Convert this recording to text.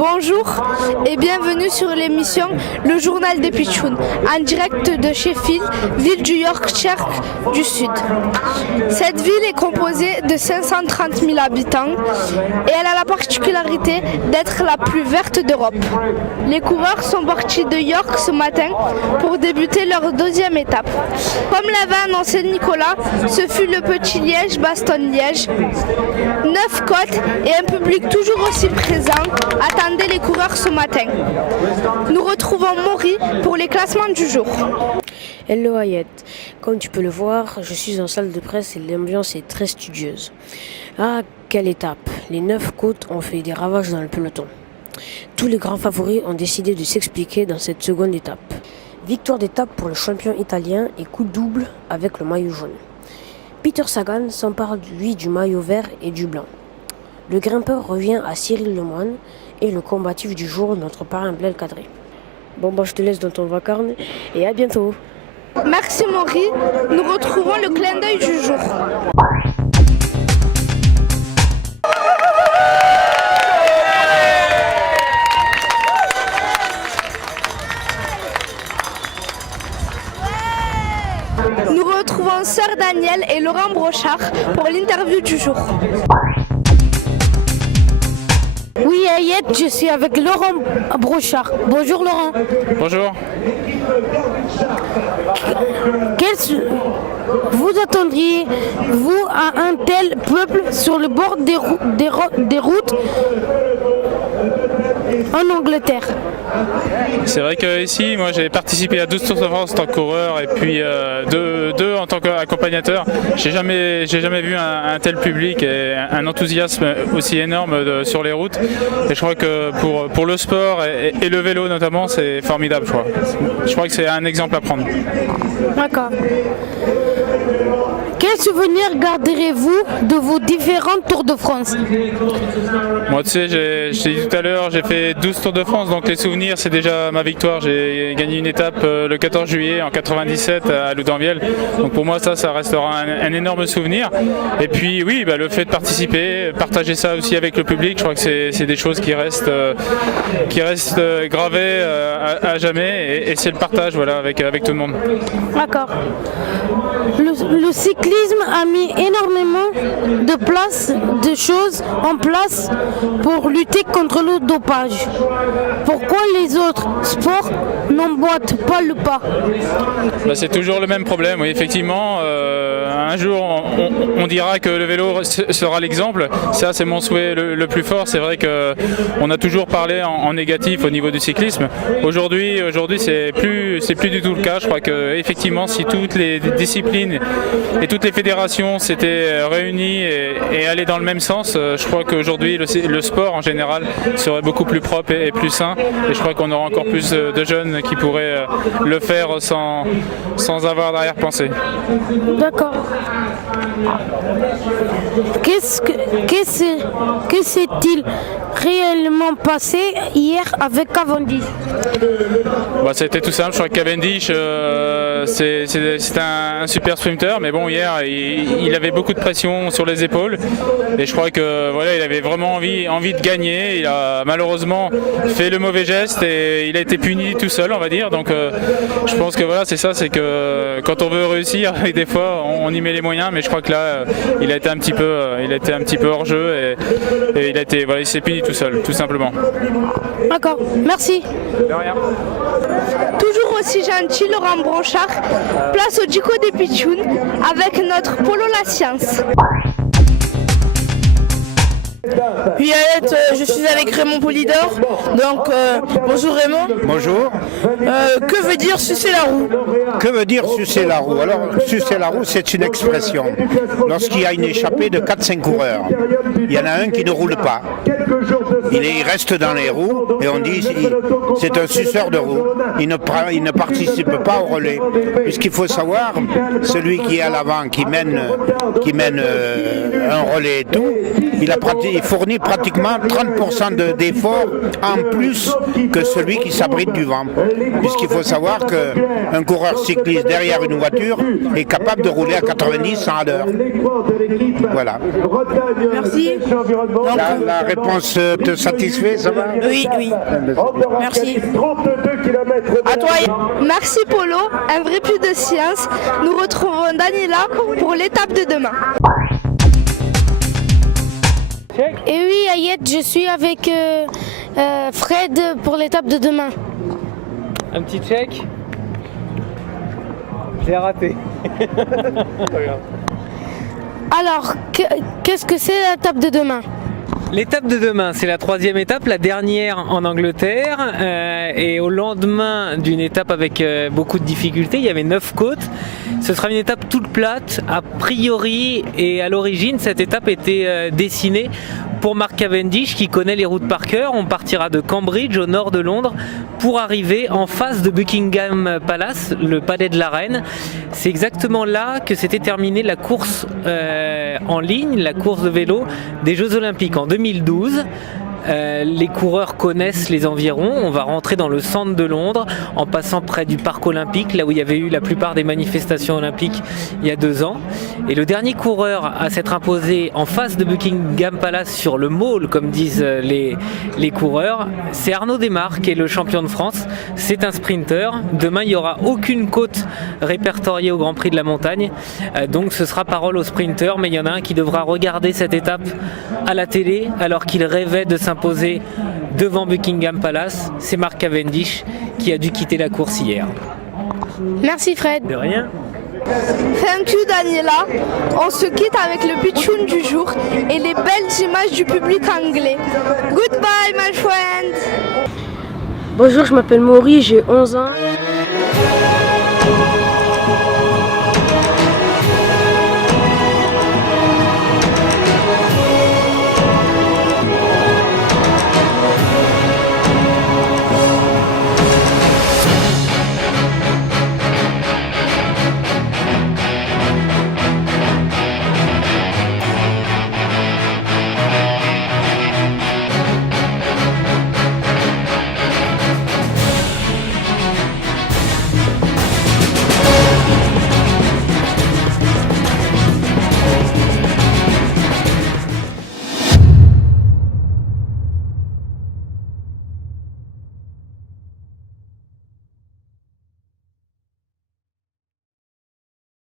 Bonjour et bienvenue sur l'émission Le Journal des Pitchouns, en direct de Sheffield, ville du Yorkshire du Sud. Cette ville est composée de 530 000 habitants et elle a la particularité d'être la plus verte d'Europe. Les coureurs sont partis de York ce matin pour débuter leur deuxième étape. Comme l'avait annoncé Nicolas, ce fut le Petit Liège-Bastogne-Liège. 9 côtes et un public toujours aussi présent attendaient les coureurs ce matin. Nous retrouvons Maury pour les classements du jour. Hello Hayat, comme tu peux le voir, je suis en salle de presse et l'ambiance est très studieuse. Ah, quelle étape! Les 9 côtes ont fait des ravages dans le peloton. Tous les grands favoris ont décidé de s'expliquer dans cette seconde étape. Victoire d'étape pour le champion italien et coup double avec le maillot jaune. Peter Sagan s'empare lui du maillot vert et du blanc. Le grimpeur revient à Cyril Lemoine et le combatif du jour, notre parrain Blaise Cadré. Bon, je te laisse dans ton vacarme et à bientôt. Merci Maury, nous retrouvons le clin d'œil du jour. Nous retrouvons Sœur Daniel et Laurent Brochard pour l'interview du jour. Oui, Hayat, je suis avec Laurent Brochard. Bonjour Laurent. Bonjour. Vous attendriez-vous à un tel peuple sur le bord des routes en Angleterre? C'est vrai que ici, moi j'ai participé à 12 Tours de France en tant que coureur et puis deux en tant qu'accompagnateur. J'ai jamais vu un tel public et un enthousiasme aussi énorme sur les routes. Et je crois que pour le sport et le vélo notamment, c'est formidable. Je crois que c'est un exemple à prendre. D'accord. Quel souvenir garderez-vous de vos différents Tours de France? Moi, tu sais, je t'ai dit tout à l'heure, j'ai fait 12 Tours de France, donc les souvenirs, c'est déjà ma victoire. J'ai gagné une étape le 14 juillet en 97 à Loudanvielle. Donc pour moi, ça restera un énorme souvenir. Et puis oui, le fait de participer, partager ça aussi avec le public, je crois que c'est des choses qui restent gravées à jamais. Et c'est le partage, voilà, avec tout le monde. D'accord. Le cyclisme a mis énormément de choses en place pour lutter contre le dopage. Pourquoi les autres sports n'emboîtent pas le pas? C'est toujours le même problème, oui, effectivement. Un jour, on dira que le vélo sera l'exemple. Ça, c'est mon souhait le plus fort. C'est vrai qu'on a toujours parlé en négatif au niveau du cyclisme. Aujourd'hui, c'est plus du tout le cas. Je crois que effectivement, si toutes les disciplines et toutes les fédérations s'étaient réunies et allaient dans le même sens, je crois qu'aujourd'hui, le sport en général serait beaucoup plus propre et plus sain. Et je crois qu'on aura encore plus de jeunes qui pourraient le faire sans avoir d'arrière-pensée. D'accord. Que s'est-il réellement passé hier avec Cavendish? C'était tout simple. Je crois que Cavendish, c'est un super sprinter, mais bon, hier, il avait beaucoup de pression sur les épaules. Et je crois que voilà, il avait vraiment envie de gagner. Il a malheureusement fait le mauvais geste et il a été puni tout seul, on va dire. Donc je pense que voilà, c'est ça, c'est que quand on veut réussir, et des fois on y met les moyens, mais je crois que là, il a été un petit peu hors jeu et il s'est puni tout seul, tout simplement. D'accord, merci. De rien. Toujours aussi gentil, Laurent Brochard. Place au Dico des Pitchouns avec notre Polo La Science. Oui, Hayat, je suis avec Raymond Polidor. Donc, bonjour Raymond. Bonjour. Que veut dire sucer la roue? Que veut dire sucer la roue? Alors, sucer la roue, c'est une expression. Lorsqu'il y a une échappée de 4-5 coureurs, il y en a un qui ne roule pas. Il reste dans les roues et on dit c'est un suceur de roue. Il ne participe pas au relais. Puisqu'il faut savoir, celui qui est à l'avant, qui mène un relais et tout, il fournit pratiquement 30% d'efforts en plus que celui qui s'abrite du vent. Puisqu'il faut savoir qu'un coureur cycliste derrière une voiture est capable de rouler à 90 à l'heure. Voilà. Merci. La réponse réponse te satisfait, ça va? Oui, oui. Merci. À toi. Merci Polo, un vrai puits de science. Nous retrouvons Daniela pour l'étape de demain. Et oui, Ayette, je suis avec Fred pour l'étape de demain. Un petit check. J'ai raté. Alors, qu'est-ce que c'est l'étape de demain? L'étape de demain, c'est la 3e étape, la dernière en Angleterre. Et au lendemain d'une étape avec beaucoup de difficultés, il y avait 9 côtes. Ce sera une étape toute plate. A priori et à l'origine, cette étape était dessinée pour Mark Cavendish qui connaît les routes par cœur. On partira de Cambridge au nord de Londres pour arriver en face de Buckingham Palace, le palais de la reine. C'est exactement là que s'était terminée la course en ligne, la course de vélo des Jeux Olympiques en 2012. Les coureurs connaissent les environs. On va rentrer dans le centre de Londres en passant près du parc olympique, là où il y avait eu la plupart des manifestations olympiques il y a 2 ans. Et le dernier coureur à s'être imposé en face de Buckingham Palace sur le Mall, comme disent les coureurs, c'est Arnaud Démare qui est le champion de France. C'est un sprinter. Demain, il n'y aura aucune côte répertoriée au Grand Prix de la Montagne. Donc ce sera parole aux sprinters, mais il y en a un qui devra regarder cette étape à la télé alors qu'il rêvait de s'imposer devant Buckingham Palace. C'est Mark Cavendish qui a dû quitter la course hier. Merci Fred. De rien. Thank you Daniela. On se quitte avec le pitchoun du jour et les belles images du public anglais. Goodbye my friend. Bonjour, je m'appelle Maury, j'ai 11 ans.